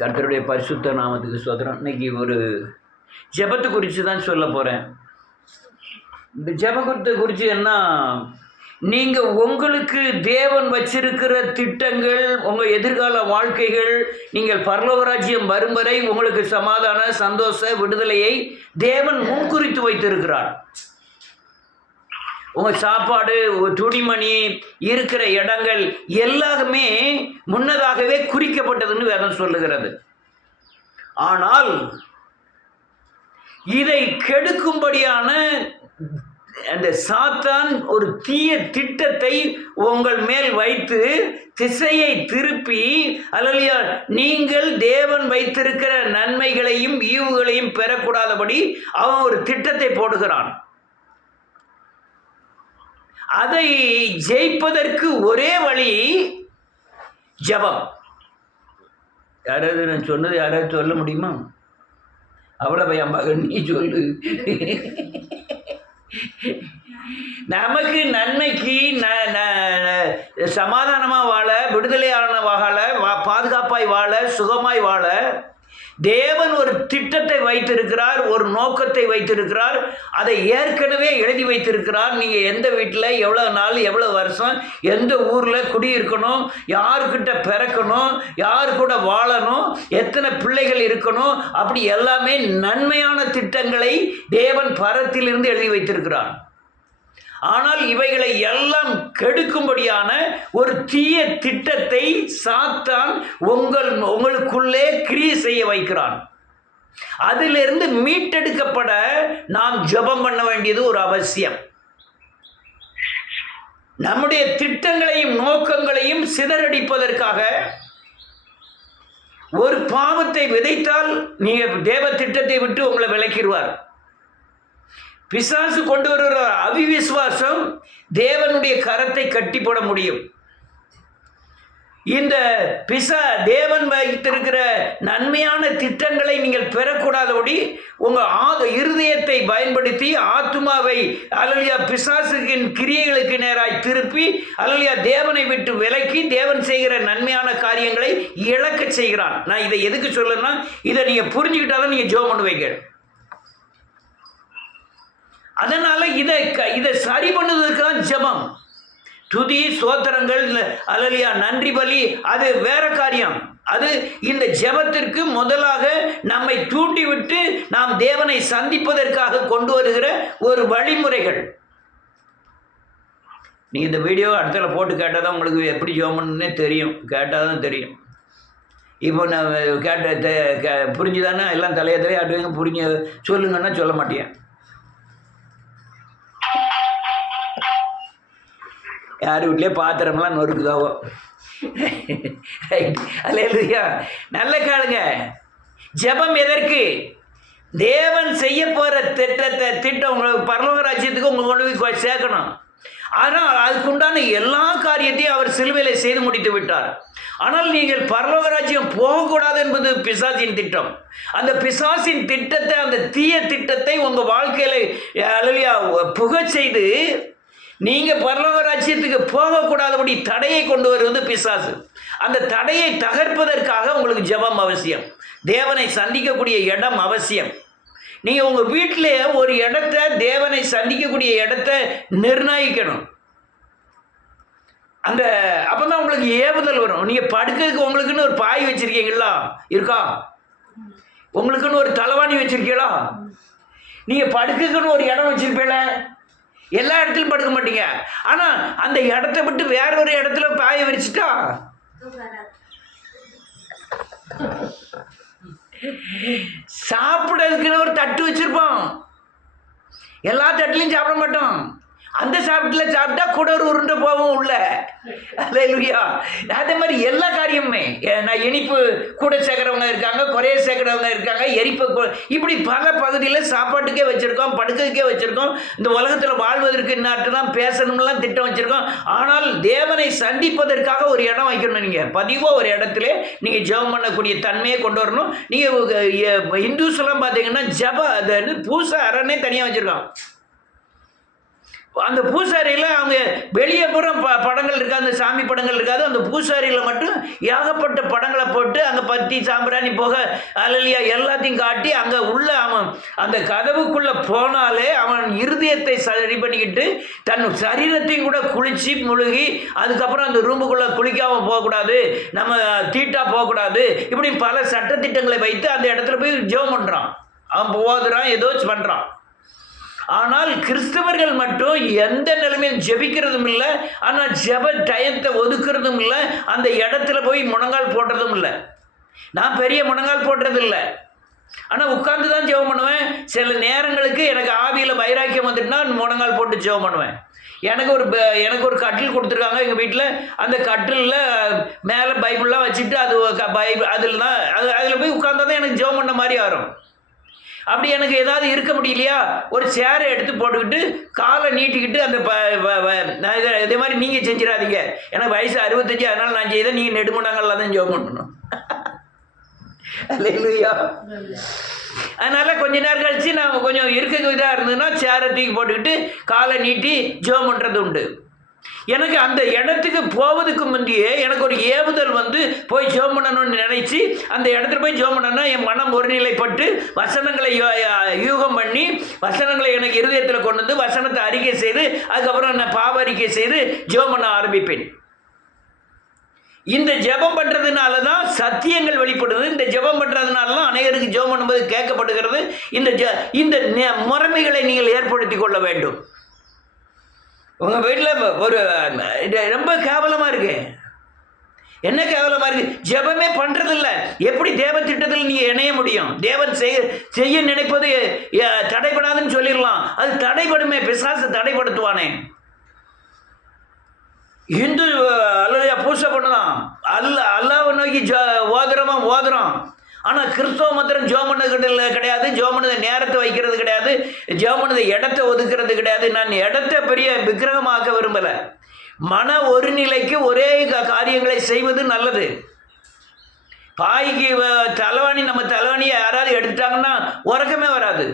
கர்த்தருடைய பரிசுத்த நாமத்துக்கு ஸ்தோத்திரம். இன்னைக்கு ஒரு ஜெபத்தை குறித்து தான் சொல்ல போகிறேன். இந்த ஜெபத்தை குறித்து என்ன, நீங்கள் உங்களுக்கு தேவன் வச்சிருக்கிற திட்டங்கள், உங்கள் எதிர்கால வாழ்க்கைகள், நீங்கள் பரலோக ராஜ்யம் வரும் வரை உங்களுக்கு சமாதான சந்தோஷ விடுதலையை தேவன் முன்குறித்து வைத்திருக்கிறார். உங்கள் சாப்பாடு, துணிமணி, இருக்கிற இடங்கள் எல்லாமே முன்னதாகவே குறிக்கப்பட்டதுன்னு வேதம் சொல்லுகிறது. ஆனால் இதை கெடுக்கும்படியான அந்த சாத்தான் ஒரு தீய திட்டத்தை உங்கள் மேல் வைத்து திசையை திருப்பி, அல்லையா, நீங்கள் தேவன் வைத்திருக்கிற நன்மைகளையும் ஈவுகளையும் பெறக்கூடாதபடி அவன் ஒரு திட்டத்தை போடுகிறான். அதை ஜெயிப்பதற்கு ஒரே வழி ஜெபம். யாராவது நான் சொன்னது யாராவது சொல்ல முடியுமா? அவ்வளோ பையன் நீ சொல்லு. நமக்கு நன்மைக்கு சமாதானமாக வாழ, விடுதலையான வாழ, பாதுகாப்பாய் வாழ, சுகமாய் வாழ தேவன் ஒரு திட்டத்தை வைத்திருக்கிறார், ஒரு நோக்கத்தை வைத்திருக்கிறார். அதை ஏற்கனவே எழுதி வைத்திருக்கிறார். நீங்கள் எந்த வீட்டில் எவ்வளோ நாள், எவ்வளோ வருஷம், எந்த ஊரில் குடியிருக்கணும், யாருக்கிட்ட பிறக்கணும், யார் கூட வாழணும், எத்தனை பிள்ளைகள் இருக்கணும், அப்படி எல்லாமே நன்மையான திட்டங்களை தேவன் பரத்திலிருந்து எழுதி வைத்திருக்கிறார். ஆனால் இவைகளை எல்லாம் கெடுக்கும்படியான ஒரு தீய திட்டத்தை சாத்தான் உங்களுக்குள்ளே கிரியை செய்ய வைக்கிறான். அதிலிருந்து மீட்டெடுக்கப்பட நாம் ஜெபம் பண்ண வேண்டியது ஒரு அவசியம். நம்முடைய திட்டங்களையும் நோக்கங்களையும் சிதறடிப்பதற்காக ஒரு பாவத்தை விதைத்தால் நீங்கள் தேவ திட்டத்தை விட்டு உங்களை விலக்கிடுவார். பிசாசு கொண்டு வருகிற அவிவிசுவாசம் தேவனுடைய கரத்தை கட்டி போட முடியும். இந்த தேவன் வைத்திருக்கிற நன்மையான திட்டங்களை நீங்கள் பெறக்கூடாதபடி உங்கள் இருதயத்தை பயன்படுத்தி ஆத்துமாவை அல்லையா பிசாசுக்கின் கிரியைகளுக்கு நேராய் திருப்பி, அல்லையா தேவனை விட்டு விலக்கி தேவன் செய்கிற நன்மையான காரியங்களை இழக்க செய்கிறான். நான் இதை எதுக்கு சொல்லணும்னா, இதை நீங்கள் புரிஞ்சுக்கிட்டாதான் நீங்கள் ஜெபம் பண்ணுவீங்க. அதனால் இதை சரி பண்ணுவதற்காக ஜெபம், துதி, சோத்திரங்கள், அல்லையா நன்றி பலி, அது வேற காரியம். அது இந்த ஜெபத்திற்கு முதலாக நம்மை தூண்டிவிட்டு நாம் தேவனை சந்திப்பதற்காக கொண்டு வருகிற ஒரு வழிமுறைகள். நீங்கள் இந்த வீடியோ அடுத்தல போட்டு கேட்டால் தான் உங்களுக்கு எப்படி ஜெபம் பண்ணணுன்னே தெரியும். கேட்டால் தான் தெரியும். இப்போ நான் புரிஞ்சுதானே? எல்லாம் தலையை அடுவங்க புரிஞ்சு சொல்லுங்கன்னா சொல்ல மாட்டேன். யார் வீட்லேயே பாத்திரம்லாம் நொறுக்குதாவோ. அல்லேலூயா. நல்ல காலுங்க. ஜெபம் எதற்கு? தேவன் செய்ய போகிற திட்டம் உங்களுக்கு பரலோக ராஜ்யத்துக்கு உங்களுக்கு கொண்டு போய் சேர்க்கணும். ஆனால் அதுக்குண்டான எல்லா காரியத்தையும் அவர் சிலுவையில் செய்து முடித்து விட்டார். ஆனால் நீங்கள் பரலோக ராஜ்யம் போகக்கூடாது என்பது பிசாசின் திட்டம். அந்த பிசாசின் திட்டத்தை, அந்த தீய திட்டத்தை உங்கள் வாழ்க்கையில் அல்லையா புகை செய்து நீங்கள் பரலோக ராஜ்யத்துக்கு போகக்கூடாதபடி தடையை கொண்டு வருவது பிசாசு. அந்த தடையை தகர்ப்பதற்காக உங்களுக்கு ஜெபம் அவசியம். தேவனை சந்திக்கக்கூடிய இடம் அவசியம். நீங்கள் உங்கள் வீட்டிலே ஒரு இடத்த, தேவனை சந்திக்கக்கூடிய இடத்த நிர்ணயிக்கணும். அப்போ தான் உங்களுக்கு ஏவுதல் வரும். நீங்கள் படுக்கிறதுக்கு உங்களுக்குன்னு ஒரு பாய் வச்சுருக்கீங்களா? இருக்கா? உங்களுக்குன்னு ஒரு தலைவாணி வச்சுருக்கீங்களா? நீங்கள் படுக்கிறதுக்குன்னு ஒரு இடம் வச்சுருப்பீங்கள? எல்லா இடத்துலையும் படுக்க மாட்டீங்க. ஆனால் அந்த இடத்த விட்டு வேற ஒரு இடத்துல பாய விரிச்சிட்டா சாப்பிட்றதுக்குன்னு ஒரு தட்டு வச்சிருப்போம். எல்லா தட்டுலையும் சாப்பிட மாட்டோம். அந்த சாப்பிட்டா கூட ஒரு உருண்டை போவோம் உள்ள. அல்லேலூயா. அதே மாதிரி எல்லா காரியமுமே, நான் இனிப்பு கூட சேர்க்குறவங்க இருக்காங்க, குறைய சேர்க்குறவங்க இருக்காங்க, எரிப்பு, இப்படி பல பகுதியில் சாப்பாட்டுக்கே வச்சுருக்கோம், படுக்கிறதுக்கே வச்சுருக்கோம். இந்த உலகத்தில் வாழ்வதற்கு இன்னாட்டுலாம் பேசணும்லாம் திட்டம் வச்சுருக்கோம். ஆனால் தேவனை சந்திப்பதற்காக ஒரு இடம் வைக்கணும். நீங்கள் பதிவாக ஒரு இடத்துல நீங்கள் ஜெபம் பண்ணக்கூடிய தன்மையை கொண்டு வரணும். நீங்கள் இந்துஸ்லாம் பார்த்தீங்கன்னா அது பூசை அரணே தனியாக வச்சுருக்கோம். அந்த பூசாரியில் அவங்க வெளியே பூரா படங்கள் இருக்காது, அந்த சாமி படங்கள் இருக்காது. அந்த பூசாரியில் மட்டும் ஏகப்பட்ட படங்களை போட்டு அங்கே பத்தி சாம்பிராணி போக அலலியா எல்லாத்தையும் காட்டி அங்கே உள்ள அவன் அந்த கதவுக்குள்ளே போனாலே அவன் இருதயத்தை சரி பண்ணிக்கிட்டு தன் சரீரத்தையும் கூட குளிச்சு முழுகி அதுக்கப்புறம் அந்த ரூமுக்குள்ளே குளிக்காமல் போகக்கூடாது, நம்ம தீட்டா போகக்கூடாது, இப்படி பல சட்டத்திட்டங்களை வைத்து அந்த இடத்துல போய் ஜெபம் பண்ணுறான். அவன் ஓதுறான், ஏதோ பண்ணுறான். ஆனால் கிறிஸ்தவர்கள் மட்டும் எந்த நிலைமையும் ஜெபிக்கிறதும் இல்லை, ஆனால் ஜெப டயத்தை ஒதுக்குறதும் இல்லை, அந்த இடத்துல போய் முழங்கால் போடுறதும் இல்லை. நான் பெரிய முழங்கால் போடுறது இல்லை, ஆனால் உட்கார்ந்து தான் ஜெபம் பண்ணுவேன். சில நேரங்களுக்கு எனக்கு ஆவியில் வைராக்கியம் வந்துட்டுனா முழங்கால் போட்டு ஜெபம் பண்ணுவேன். எனக்கு ஒரு கட்டில் கொடுத்துருக்காங்க எங்கள் வீட்டில். அந்த கட்டிலில் மேலே பைபிள்லாம் வச்சுட்டு அது பைபிள் அதில் போய் உட்கார்ந்தா தான் எனக்கு ஜெபம் பண்ண மாதிரி வரும். அப்படி எனக்கு ஏதாவது இருக்க முடியலையா, ஒரு சேரை எடுத்து போட்டுக்கிட்டு காலை நீட்டிக்கிட்டு அந்த இதே மாதிரி நீங்கள் செஞ்சிடாதீங்க. எனக்கு வயசு 65, அதனால் நான் செய்தேன், நீங்கள் நெடுமணங்கள்ல தான் ஜெபம் பண்ணணும். அல்லேலூயா. அதனால் கொஞ்ச நேரம் கழித்து நான் கொஞ்சம் இருக்க இதாக இருந்ததுன்னா சேரை தூக்கி போட்டுக்கிட்டு காலை நீட்டி ஜெபம் பண்ணுறது உண்டு. எனக்கு அந்த இடத்துக்கு போவதுக்கு முந்தையே எனக்கு ஒரு ஏவுதல் வந்து போய் ஜெபம் பண்ணணும்னு நினைச்சு அந்த இடத்துல போய் ஜெபம் பண்ணணும்னா என் மனம் ஒருநிலைப்பட்டு வசனங்களை யூகம் பண்ணி வசனங்களை எனக்கு இருதயத்தில் கொண்டு வந்து வசனத்தை அறிக்கை செய்து அதுக்கப்புறம் நான் பாவ அறிக்கை செய்து ஜெபம் பண்ண ஆரம்பிப்பேன். இந்த ஜெபம் பண்ணுறதுனால தான் சத்தியங்கள் வெளிப்படுது. இந்த ஜெபம் பண்ணுறதுனால தான் அநேகருக்கு ஜெபம் பண்ணும்போது கேட்கப்படுகிறது. இந்த முறைமைகளை நீங்கள் ஏற்படுத்தி கொள்ள வேண்டும். உங்கள் வீட்டில் ஒரு ரொம்ப கேவலமாக இருக்கு. என்ன கேவலமாக இருக்குது? ஜெபமே பண்ணுறதில்ல. எப்படி தேவ திட்டத்தில் நீங்கள் இணைய முடியும்? தேவன் செய்ய நினைப்பது தடைபடாதுன்னு சொல்லிடலாம், அது தடைபடுமே. பிசாசு தடைப்படுத்துவானே. இந்து அல்லையா பூசை பண்ணலாம், அல்லாவை நோக்கி ஓதுறோம். ஆனால் கிறிஸ்தவ மாத்திரம் ஜெபம் பண்ணது கிடையாது, ஜெபம் பண்ணது நேரத்தை வைக்கிறது கிடையாது, ஜெபம் பண்ணது இடத்தை ஒதுக்கிறது கிடையாது. நான் இடத்தை பெரிய விக்கிரகமாக்க விரும்பலை. மன ஒருநிலைக்கு ஒரே காரியங்களை செய்வது நல்லது. பாய்க்கு தலைவாணி, நம்ம தலைவாணியை யாராவது எடுத்துட்டாங்கன்னா உறக்கமே வராது.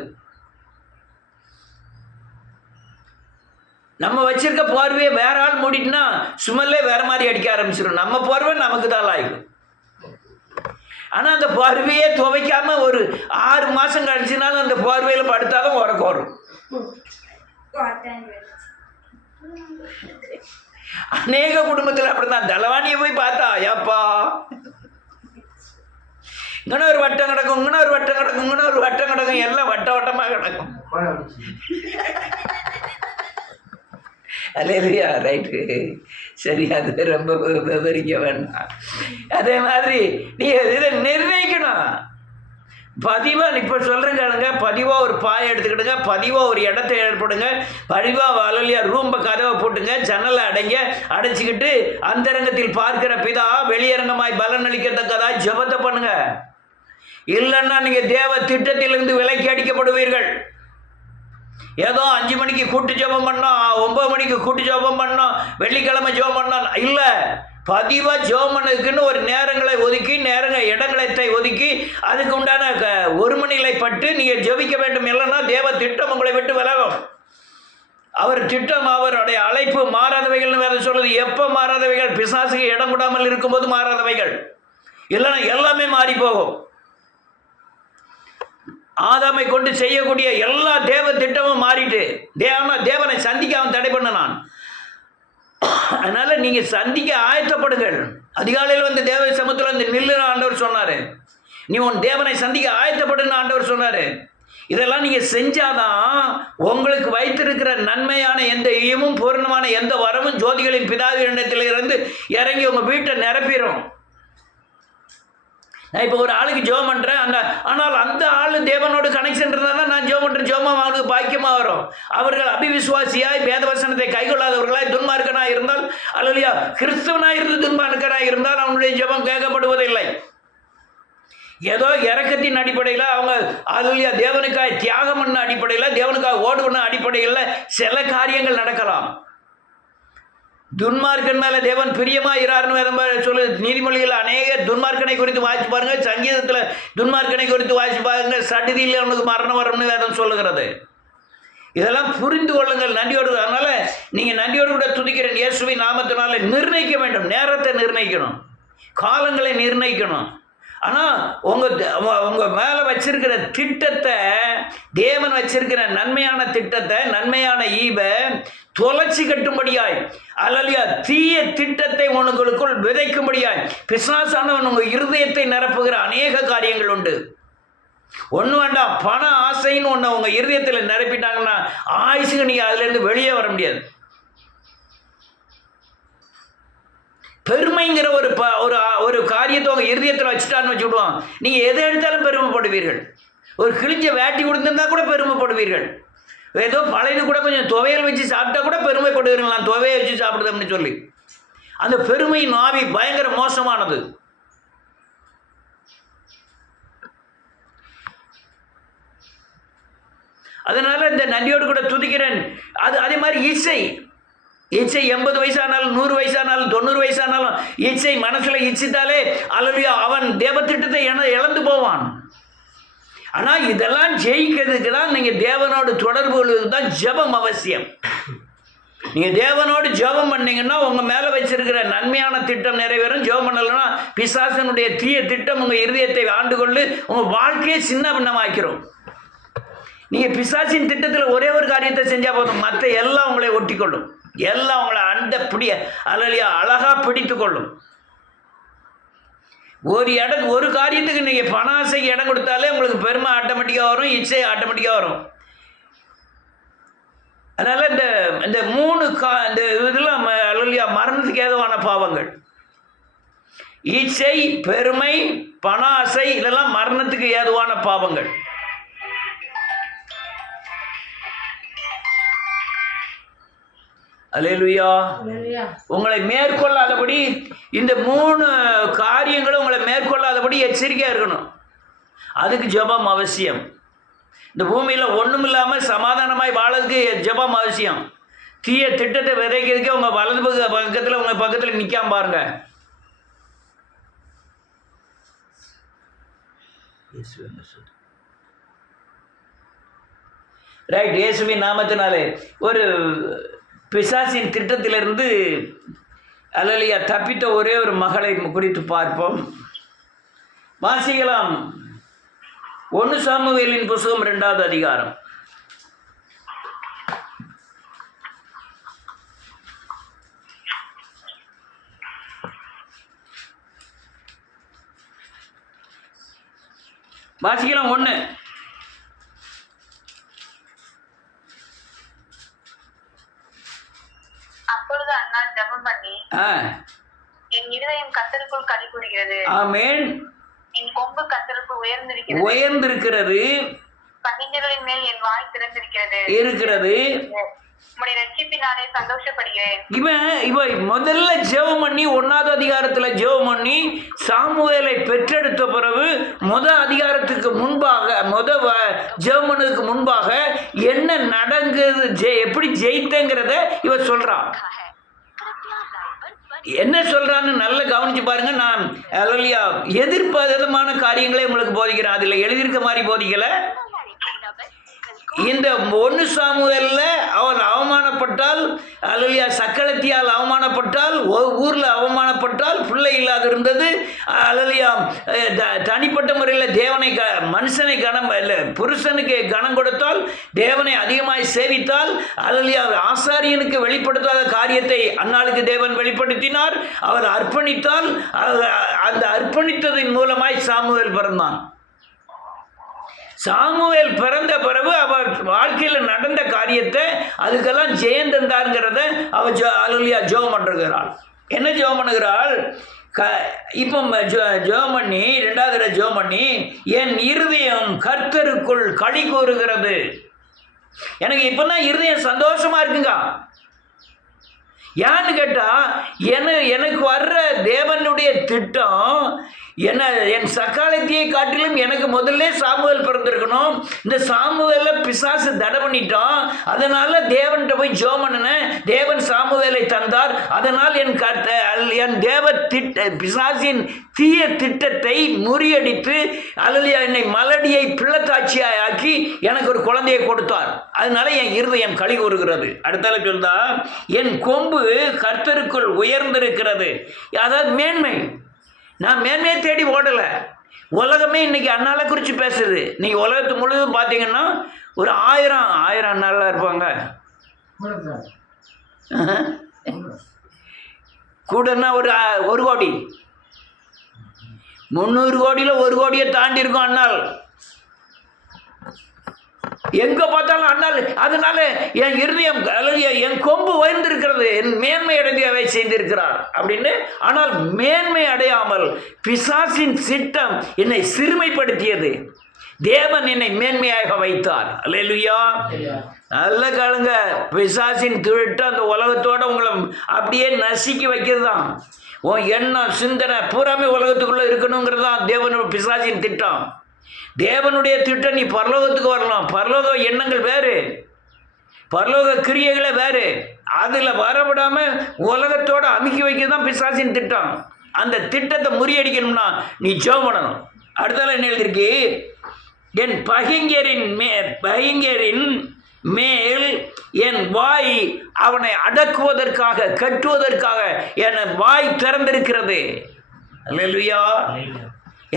நம்ம வச்சிருக்க போர்வையை வேற ஆள் மூடிட்டுனா சுமல்லே வேற மாதிரி அடிக்க ஆரம்பிச்சிடும். நம்ம போர்வை நமக்கு தான் ஆகிடும். ஆனால் அந்த போர்வையே துவைக்காம ஒரு 6 மாதம் கழிச்சுனாலும் அந்த போர்வையில் படுத்தாலும் உறக்கம் வரும். அநேக குடும்பத்தில் அப்படிதான். தலைவாணியை போய் பார்த்தா ஏப்பா இங்கன ஒரு வட்டம் கிடக்கும், இங்கன ஒரு வட்டம் கிடக்கும், இங்கன ஒரு வட்டம் கிடக்கும், எல்லாம் வட்டமாக கிடக்கும். அல்லேலூயா. ரைட்டு, சரி, அது ரொம்ப விவரிக்க வேண்டாம். அதே மாதிரி நீங்கள் இதை நிர்ணயிக்கணும். பதிவாக இப்போ சொல்கிறேங்க, பதிவாக ஒரு பாயை எடுத்துக்கிடுங்க, பதிவாக ஒரு இடத்தை ஏற்படுங்க, பதிவாக அலலியா ரூம்பை கதவை போட்டுங்க, ஜன்னலை அடைச்சிக்கிட்டு அந்தரங்கத்தில் பார்க்கிற பிதா வெளியரங்கமாய் பலன் அளிக்கத்தக்கதாக ஜெபத்தை பண்ணுங்க. இல்லைன்னா நீங்கள் தேவ திட்டத்திலிருந்து விலக்கி அடிக்கப்படுவீர்கள். ஏதோ 5 மணிக்கு கூட்டு ஜெபம் பண்ணோம், 9 மணிக்கு கூட்டு ஜெபம் பண்ணோம், வெள்ளிக்கிழமை ஜெபம் பண்ணோம் இல்லை. பதிவாக ஜெபம் பண்ணதுக்குன்னு ஒரு நேரங்களை ஒதுக்கி இடங்களை ஒதுக்கி அதுக்கு உண்டான ஒருமநிலைப்பட்டு நீங்கள் ஜெபிக்க வேண்டும். இல்லைன்னா தேவ திட்டம் உங்களை விட்டு விலகும். அவர் திட்டம், அவருடைய அழைப்பு மாறாதவைகள்னு வேற சொல்லுது. எப்போ மாறாதவைகள்? பிசாசுக்கு இடம் கொடாமல் இருக்கும்போது மாறாதவைகள், இல்லைன்னா எல்லாமே மாறி போகும். ஆதாமை கொண்டு செய்யக்கூடிய எல்லா தேவ திட்டமும் மாறிட்டு தேவனை சந்திக்க அவன் தடை பண்ணனான். அதனால நீங்க சந்திக்க ஆயத்தப்படுங்கள். அதிகாலையில் வந்து தேவ சமூகத்தில் வந்து நில்லு ஆண்டவர் சொன்னாரு. நீ உன் தேவனை சந்திக்க ஆயத்தப்படுன்னு ஆண்டவர் சொன்னாரு. இதெல்லாம் நீங்க செஞ்சாதான் உங்களுக்கு வைத்திருக்கிற நன்மையான எந்த ஈயமும் பூர்ணமான எந்த வரமும் ஜோதிகளின் பிதாவினிடத்திலிருந்து இறங்கி உங்க வீட்டை நிரப்பிடும். நான் இப்போ ஒரு ஆளுக்கு ஜெபம் பண்ணுறேன், ஆனால் அந்த ஆள் தேவனோடு கனெக்ஷன் இருந்தால் தான் நான் ஜெபம் பண்ணுறேன், ஜெபம் அவனுக்கு பாக்கியமாக வரும். அவர்கள் அபிவிசுவாசியாய் வேதவசனத்தை கைகொள்ளாதவர்களாய் துன்மார்க்கனாக இருந்தால், அல்லையா கிறிஸ்தவனாக இருந்து துன்மார்க்கனாக இருந்தால் அவனுடைய ஜெபம் கேட்கப்படுவதில்லை. ஏதோ இறக்கத்தின் அடிப்படையில் அவங்க அல்லையா தேவனுக்காக தியாகம் பண்ண அடிப்படையில், தேவனுக்காக ஓடுவன அடிப்படையில் சில காரியங்கள் நடக்கலாம். துன்மார்க்கன் மேலே தேவன் பிரியமாக இராருன்னு வேதம் சொல்லுது. நீதிமொழிகள் அநேக துன்மார்க்கனை குறித்து வாசிச்சு பாருங்க, சங்கீதத்தில் துன்மார்க்கனை குறித்து வாசிச்சு பாருங்க. சடுதியில் அவனுக்கு மரணம் வரும்னு வேதம் சொல்லுகிறது. இதெல்லாம் புரிந்து கொள்ளுங்கள் நன்றியோடு. அதனால நீங்கள் நன்றியோடு கூட துதிக்கிறேன் இயேசுவின் நாமத்தினால. நிர்ணயிக்க வேண்டும், நேரத்தை நிர்ணயிக்கணும், காலங்களை நிர்ணயிக்கணும். ஆனால் உங்கள் மேலே வச்சிருக்கிற திட்டத்தை, தேவன் வச்சிருக்கிற நன்மையான திட்டத்தை, நன்மையான ஈவை தொலைச்சி கட்டும்படியாய், அல்லையா தீய திட்டத்தை உங்களுக்குள் விதைக்கும்படியாய் பிசாசானவன் உங்கள் இருதயத்தை நிரப்புகிற அநேக காரியங்கள் உண்டு. ஒன்று வேண்டாம், பண ஆசைன்னு ஒன்று உங்கள் இருதயத்தில் நிரப்பிட்டாங்கன்னா ஆயுசுக்கு நீங்கள் அதுலேருந்து வெளியே வர முடியாது. பெருமைங்கிற ஒரு காரியத்தை உங்கள் இருதயத்தில் வச்சுட்டான்னு வச்சுக்கிடுவோம், நீங்கள் எதை எடுத்தாலும் பெருமைப்படுவீர்கள். ஒரு கிழிஞ்ச வேட்டி கொடுத்துருந்தா கூட பெருமைப்படுவீர்கள். ஏதோ பழையது கூட கொஞ்சம் துவையல் வச்சு சாப்பிட்டா கூட பெருமைப்படுவீர்கள், நான் துவையை வச்சு சாப்பிடுதேன்னு சொல்லி. அந்த பெருமையின் ஆவி பயங்கர மோசமானது. அதனால் இந்த நன்றியோடு கூட துதிக்கிறேன். அதே மாதிரி இச்சை 80 வயசானாலும் 100 வயசானாலும் 90 வயசானாலும் இச்சை மனசில் இச்சித்தாலே அல்லது அவன் தேவத்திட்டத்தை இழந்து போவான். ஆனால் இதெல்லாம் ஜெயிக்கிறதுக்கு தான் நீங்கள் தேவனோடு தொடர்பு கொள்வது தான் ஜெபம் அவசியம். நீங்கள் தேவனோடு ஜெபம் பண்ணீங்கன்னா உங்கள் மேலே வச்சிருக்கிற நன்மையான திட்டம் நிறைவேறும். ஜெபம் பண்ணலைன்னா பிசாசனுடைய தீய திட்டம் உங்கள் இருதயத்தை ஆண்டு கொண்டு உங்கள் வாழ்க்கையை சின்ன பின்னமாக்கிறோம். நீங்கள் பிசாசின் திட்டத்தில் ஒரே ஒரு காரியத்தை செஞ்சால் போதும், மற்ற எல்லாம் உங்களை ஒட்டி கொள்ளும், எல்லாம் உங்களை அல்லையா அழகாக பிடித்து கொள்ளும். ஒரு காரியத்துக்கு நீங்கள் பண ஆசைக்கு இடம் கொடுத்தாலே உங்களுக்கு பெருமை ஆட்டோமேட்டிக்காக வரும், இச்சை ஆட்டோமேட்டிக்காக வரும். அதனால் இந்த 3 இந்த இதெல்லாம் அல்லையா மரணத்துக்கு ஏதுவான பாவங்கள். இச்சை, பெருமை, பண ஆசை இதெல்லாம் மரணத்துக்கு ஏதுவான பாவங்கள். அல்லேலூயா. உங்களை மேற்கொள்ளாதபடி, இந்த 3 காரியங்களும் உங்களை மேற்கொள்ளாதபடி எச்சரிக்கையாக இருக்கணும். அதுக்கு ஜெபம் அவசியம். இந்த பூமியில் ஒன்றும் இல்லாமல் சமாதானமாய் வாழறதுக்கு ஜெபம் அவசியம். தீய திட்டத்தை விதைக்கிறதுக்கே உங்கள் வலது பக்கத்தில் உங்கள் பக்கத்தில் நிற்காம பாருங்க. ரைட். இயேசுவின் நாமத்தினாலே ஒரு பிசாசின் திட்டத்திலிருந்து அல்லையா தப்பித்த ஒரே ஒரு மகளை குறித்து பார்ப்போம். வாசிக்கலாம் 1 சாமுவேலின் புத்தகம் 2வது அதிகாரம். வாசிக்கலாம் 1. அப்பொழுது அண்ணா ஜெபம் பண்ணி, என் இருதயம் கர்த்தருக்குள் களி கூறுகிறது. ஆமென். என் கொம்பு கர்த்தருக்குள் உயர்ந்திருக்கிறது. கன்னிகைகளின் மேல் என் வாய் திறந்திருக்கிறது. உம்முடைய ரட்சிப்பினாலே சந்தோஷப்படுகிறேன். இவன் முதல்ல ஜெபம் பண்ணி 1வது அதிகாரத்தில் ஜெபம் பண்ணி சாமுவேலை பெற்றெடுத்த பிறகு அதிகாரத்துக்கு முன்பாக ஜெபம் பண்ணதுக்கு முன்பாக என்ன நடக்குது, எப்படி ஜெயித்தங்கிறத இவன் சொல்றான். என்ன சொல்றான்னு நல்லா கவனிச்சு பாருங்க. நான் எதிர்பார்த்தமான காரியங்களே உங்களுக்கு போதிக்கிறேன், அதில் எழுதியிருக்க மாதிரி போதிக்கல. இந்த 1 சாமுவேல்ல அவன் அவமானப்பட்டால், அல்லையா சக்களத்தியால் அவமானப்பட்டால், ஊரில் அவமானப்பட்டால், பிள்ளை இல்லாது இருந்தது, அல்லையா தனிப்பட்ட முறையில் தேவனை மனுஷனை புருஷனுக்கு கனம் கொடுத்தால், தேவனை அதிகமாய் சேவித்தால், அல்லையா ஆசாரியனுக்கு வெளிப்படுத்தாத காரியத்தை அன்னாளுக்கு தேவன் வெளிப்படுத்தினார். அவர் அர்ப்பணித்தால், அந்த அர்ப்பணித்ததின் மூலமாய் சாமுவேல் பிறந்தான். சாமுவேல் பிறந்த பிறகு அவர் வாழ்க்கையில் நடந்த காரியத்தை அதுக்கெல்லாம் ஜெயம் தந்தாருங்கிறத அவர் ஜெபம் பண்ணுகிறாள். என்ன ஜெபம் பண்ணுகிறாள்? இப்போ ஜெபம் பண்ணி 2வது ஜெபம் பண்ணி, என் இருதயம் கர்த்தருக்குள் களி கூறுகிறது. எனக்கு இப்போ தான் இருதயம் சந்தோஷமா இருக்குங்க. ஏன்னு கேட்டால் எனக்கு வர்ற தேவனுடைய திட்டம் என் சக்காலத்தியை காட்டிலும் எனக்கு முதல்ல சாமுவேல் பிறந்திருக்கணும். இந்த சாமுவேலை பிசாசு தடை பண்ணிட்டான். அதனால தேவன்கிட்ட போய் ஜெபம் பண்ணினேன். தேவன் சாமுவேலை தந்தார். அதனால் என் தேவ பிசாசின் தீய திட்டத்தை முறியடித்து என்னை மலடியை பிள்ளைத்தாட்சியாய் ஆக்கி எனக்கு ஒரு குழந்தையை கொடுத்தார். அதனால என் இருதயம் களி கூறுகிறது. அடுத்தால சொல்றா, என் கொம்பு கர்த்தருக்குள் உயர்ந்திருக்கிறது. அதாவது மேன்மை. நான் மேன்மையை தேடி ஓடலை. உலகமே இன்னைக்கு அண்ணாலை குறித்து பேசுது. நீங்கள் உலகத்து முழுவதும் பார்த்தீங்கன்னா ஒரு ஆயிரம் அண்ணாலாம் இருப்பாங்க. கூடன்னா ஒரு கோடி, 300 கோடியில் 1 கோடியை தாண்டி இருக்கும் அண்ணால். எங்க பார்த்தாலும் அண்ணால். அதனால என் இருதயம் என் கொம்பு உயர்ந்திருக்கிறது, என் மேன்மை அடைந்தவை செய்திருக்கிறார் அப்படின்னு. ஆனால் மேன்மை அடையாமல் பிசாசின் சிட்டம் என்னை சிறுமைப்படுத்தியது. தேவன் என்னை மேன்மையாக வைத்தார். அல்லேலூயா. நல்ல காலங்க. பிசாசின் திட்டம் அந்த உலகத்தோட உங்களை அப்படியே நசுக்கி வைக்கிறது தான். உன் எண்ணம் சிந்தனை பூராமே உலகத்துக்குள்ளே இருக்கணுங்கிறது தான் தேவனோட பிசாசின் திட்டம். தேவனுடைய திட்டம் நீ பரலோகத்துக்கு வரலாம். பரலோக எண்ணங்கள் வேறு, பரலோக கிரியைகளை வேறு. அதில் வரவிடாமல் உலகத்தோடு அமுக்கி வைக்க தான் பிசாசின் திட்டம். அந்த திட்டத்தை முறியடிக்கணும்னா நீ ஜெபம் பண்ணணும். அடுத்தால என்ன எழுதிருக்கு, என் பகைஞரின் மேல் என் வாய் அவனை அடக்குவதற்காக கட்டுவதற்காக என் வாய் திறந்திருக்கிறது. அல்லேலூயா.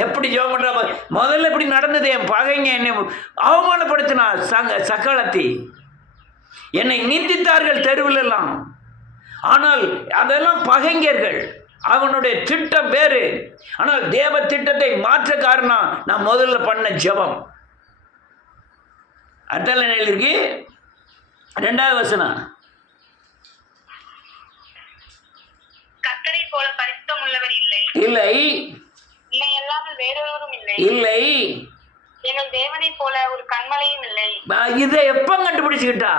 எப்படி ஜெபம் பண்ற? முதல்ல இப்படி நடந்தது. என் பகைங்க என்னை அவமானப்படுத்தினா சக்காலத்தி, என்னை நிந்தித்தார்கள் தெருவில் எல்லாம். ஆனால் அதெல்லாம் பகைஞர்கள். அவனுடைய திட்டம் வேறு. ஆனால் தேவ திட்டத்தை மாற்ற காரணம் நான் முதல்ல பண்ண ஜெபம். அடுத்த எழுதிருக்கு 2வது வசனம், கர்த்தரை போல பரிசுத்தம் உள்ளவர் இல்லை, இல்லை வேறொருவரும் இல்லை, இல்லை எங்கள் தேவனை போல ஒரு கண்மலையும் இல்லை. இதை எப்ப கண்டுபிடிச்சுக்கிட்டா?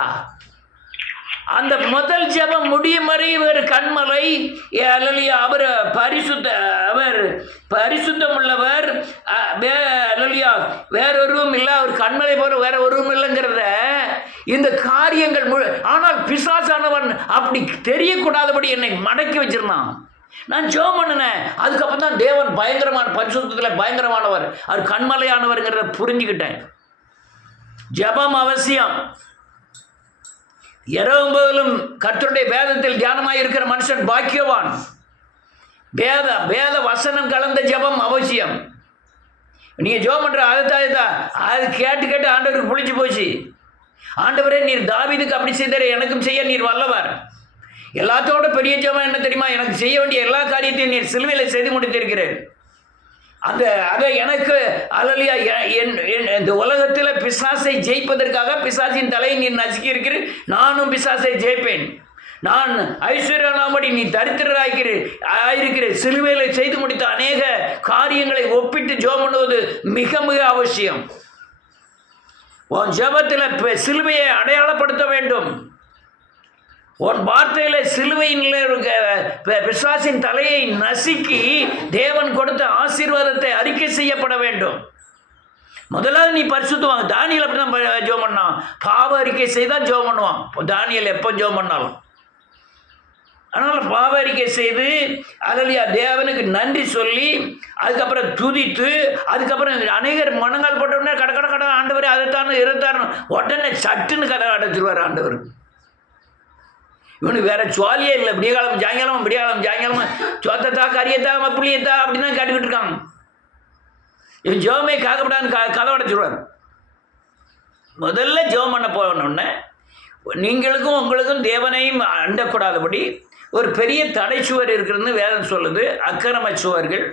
அந்த முதல் ஜெபம் முடியும் வரை இவர் கண்மலை. அவர் பரிசுத்தம் உள்ளவர், வேறொருவும் இல்லை, அவர் கண்மலை போல வேற ஒருவும் இல்லைங்கிறத இந்த காரியங்கள் ஆனால் பிசாசானவன் அப்படி தெரியக்கூடாதபடி என்னை மடக்கி வச்சிருந்தான். நான் ஜெபம் பண்ணினேன். அதுக்கப்புறம் தான் தேவன் பயங்கரமான பரிசுத்தத்தில் பயங்கரமானவர், அவர் கண்மலையானவர்ங்கிறத புரிஞ்சுக்கிட்டேன். ஜெபம் அவசியம். இரவும் பகலும் கர்த்தருடைய வேதத்தில் தியானமாக இருக்கிற மனுஷன் பாக்கியவான். வேத வசனம் கலந்த ஜெபம் அவசியம். நீங்கள் ஜெபம் பண்ணுற அதுதான் அது கேட்டு ஆண்டவருக்கு புளிச்சு போச்சு. ஆண்டவரே, நீர் தாவீதுக்கு அப்படி செய்தார், எனக்கும் செய்ய நீர் வல்லவர். எல்லாத்தோட பெரிய ஜெபம் என்ன தெரியுமா? எனக்கு செய்ய வேண்டிய எல்லா காரியத்தையும் நீர் சிலுவையில் செய்து முடித்திருக்கிறேன். அதை எனக்கு அல்லலியா இந்த உலகத்தில் பிசாசை ஜெயிப்பதற்காக பிசாசின் தலையை நீர் நசுக்கி இருக்கிறேன். நானும் பிசாசை ஜெயிப்பேன். நான் ஐஸ்வர்யனாமடி நீ தரித்திரராயிருக்கிறேன். சிலுவையில் செய்து முடித்த அநேக காரியங்களை ஒப்பிட்டு ஜெபம் பண்ணுவது மிக மிக அவசியம். உன் ஜெபத்தில் சிலுவையை அடையாளப்படுத்த வேண்டும். உன் வார்த்தையில் சிலுவையில் பிசாசின் தலையை நசுக்கி தேவன் கொடுத்த ஆசீர்வாதத்தை அறிக்கை செய்யப்பட வேண்டும். முதலாவது நீ பரிசுத்தவாங்க. தானியேல் அப்படி தான் ஜெபம் பண்ணான். பாவ அறிக்கை செய்தால் ஜெபம் பண்ணுவான். தானியேல் எப்போ ஜெபம் பண்ணாலும். அதனால் பாவ அறிக்கை செய்து அல்லலியா தேவனுக்கு நன்றி சொல்லி அதுக்கப்புறம் துதித்து அதுக்கப்புறம் அநேகர் மனங்கால் போட்டோடனே கடை ஆண்டவர் அதைத்தானு இருத்தாரு உடனே சட்டுன்னு கதை அடைச்சிருவார் ஆண்டவர். இவனுக்கு வேற சுவாலியே இல்லை. விடியகாலம் சாயங்காலம் சொத்தத்தா கரியத்தா புளியத்தா அப்படின்னு தான் காட்டிக்கிட்டு இருக்காங்க. இவன் ஜெபமே காக்கப்படான்னு கதை அடைச்சிடுவார். முதல்ல ஜெபம் பண்ண போனோடனே நீங்களுக்கும் உங்களுக்கும் தேவனையும் அண்டக்கூடாதபடி ஒரு பெரிய தடைச்சுவர் இருக்கிறதுன்னு வேதம் சொல்லுது. அக்கிரம சுவர்கள்